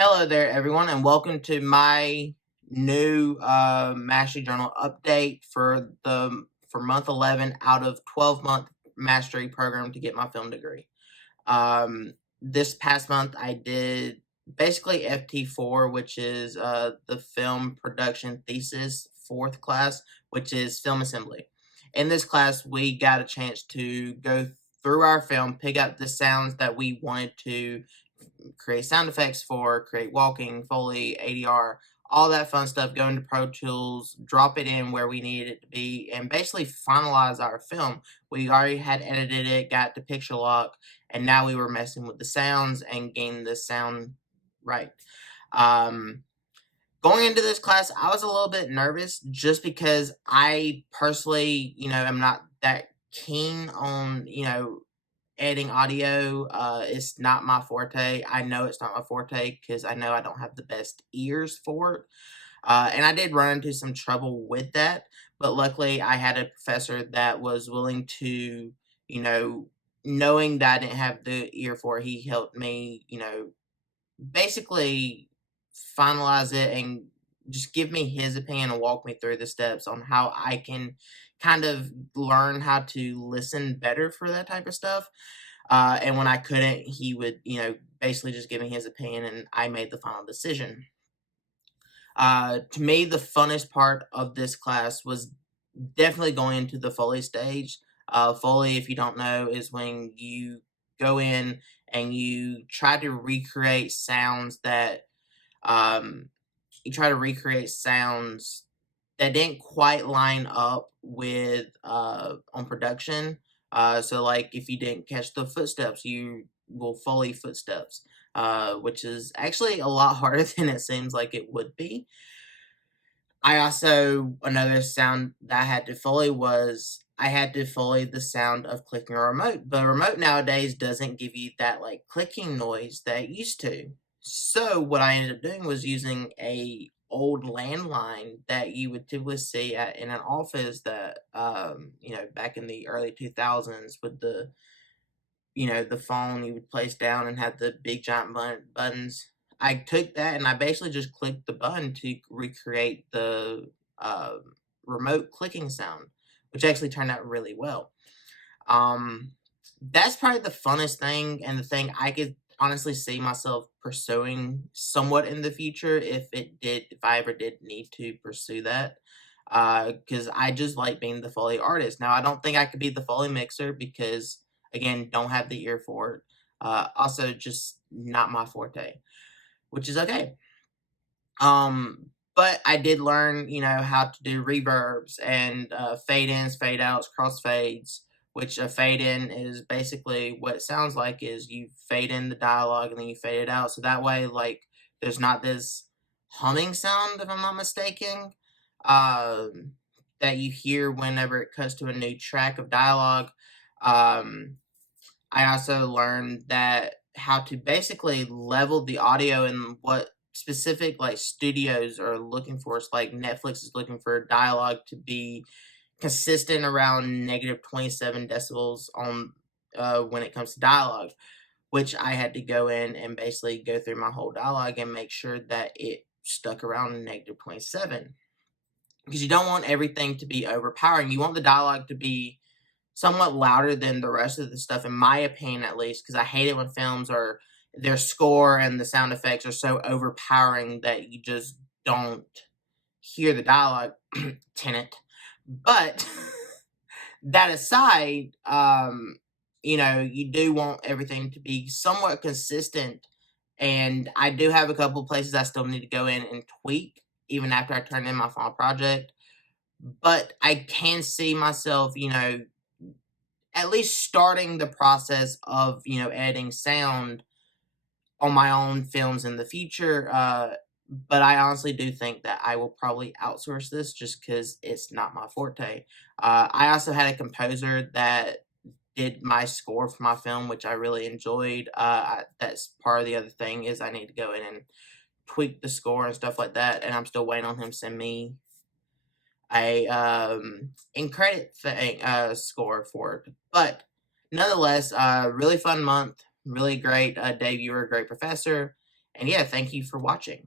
Hello there, everyone, and welcome to my new Mastery Journal update for month 11 out of 12-month mastery program to get my film degree. This past month, I did basically FT4, which is the film production thesis fourth class, which is film assembly. In this class, we got a chance to go through our film, pick out the sounds that we wanted to create sound effects for, create walking, Foley, ADR, all that fun stuff, go into Pro Tools, drop it in where we needed it to be, and basically finalize our film. We already had edited it, got to picture lock, and now we were messing with the sounds and getting the sound right. Going into this class, I was a little bit nervous just because I personally, am not that keen on, editing audio. It's not my forte. I know it's not my forte because I know I don't have the best ears for it. And I did run into some trouble with that, but luckily I had a professor that was willing to, knowing that I didn't have the ear for it, he helped me, basically finalize it and just give me his opinion and walk me through the steps on how I can kind of learn how to listen better for that type of stuff. And when I couldn't, he would, basically just give me his opinion and I made the final decision. To me, the funnest part of this class was definitely going into the Foley stage. Foley, if you don't know, is when you go in and you try to recreate sounds that didn't quite line up with on production. So like if you didn't catch the footsteps, you will Foley footsteps, which is actually a lot harder than it seems like it would be. Another sound that I had to Foley was I had to Foley the sound of clicking a remote. But a remote nowadays doesn't give you that like clicking noise that it used to. So what I ended up doing was using a old landline that you would typically see in an office that, back in the early 2000s with the phone you would place down and have the big giant buttons. I took that and I basically just clicked the button to recreate the uh, remote clicking sound, which actually turned out really well. That's probably the funnest thing and the thing I could honestly see myself pursuing somewhat in the future if I ever did need to pursue that. Because I just like being the Foley artist. Now, I don't think I could be the Foley mixer because, again, don't have the ear for it. Also, just not my forte, which is okay. But I did learn, how to do reverbs and fade ins, fade outs, crossfades. Which a fade in is basically what it sounds like is you fade in the dialogue and then you fade it out. So that way, like, there's not this humming sound, if I'm not mistaken, that you hear whenever it cuts to a new track of dialogue. I also learned that how to basically level the audio and what specific like studios are looking for. It's like Netflix is looking for dialogue to be consistent around negative 27 decibels on when it comes to dialogue, which I had to go in and basically go through my whole dialogue and make sure that it stuck around negative 27 because you don't want everything to be overpowering. You want the dialogue to be somewhat louder than the rest of the stuff, in my opinion, at least, because I hate it when films are their score and the sound effects are so overpowering that you just don't hear the dialogue. Tenet. But that aside, you do want everything to be somewhat consistent. And I do have a couple places I still need to go in and tweak, even after I turn in my final project. But I can see myself, at least starting the process of, editing sound on my own films in the future. But I honestly do think that I will probably outsource this just because it's not my forte. I also had a composer that did my score for my film, which I really enjoyed. That's part of the other thing is I need to go in and tweak the score and stuff like that, and I'm still waiting on him to send me a in credit thing score for it. But nonetheless, really fun month, really great. Dave, you were a great professor, And yeah, thank you for watching.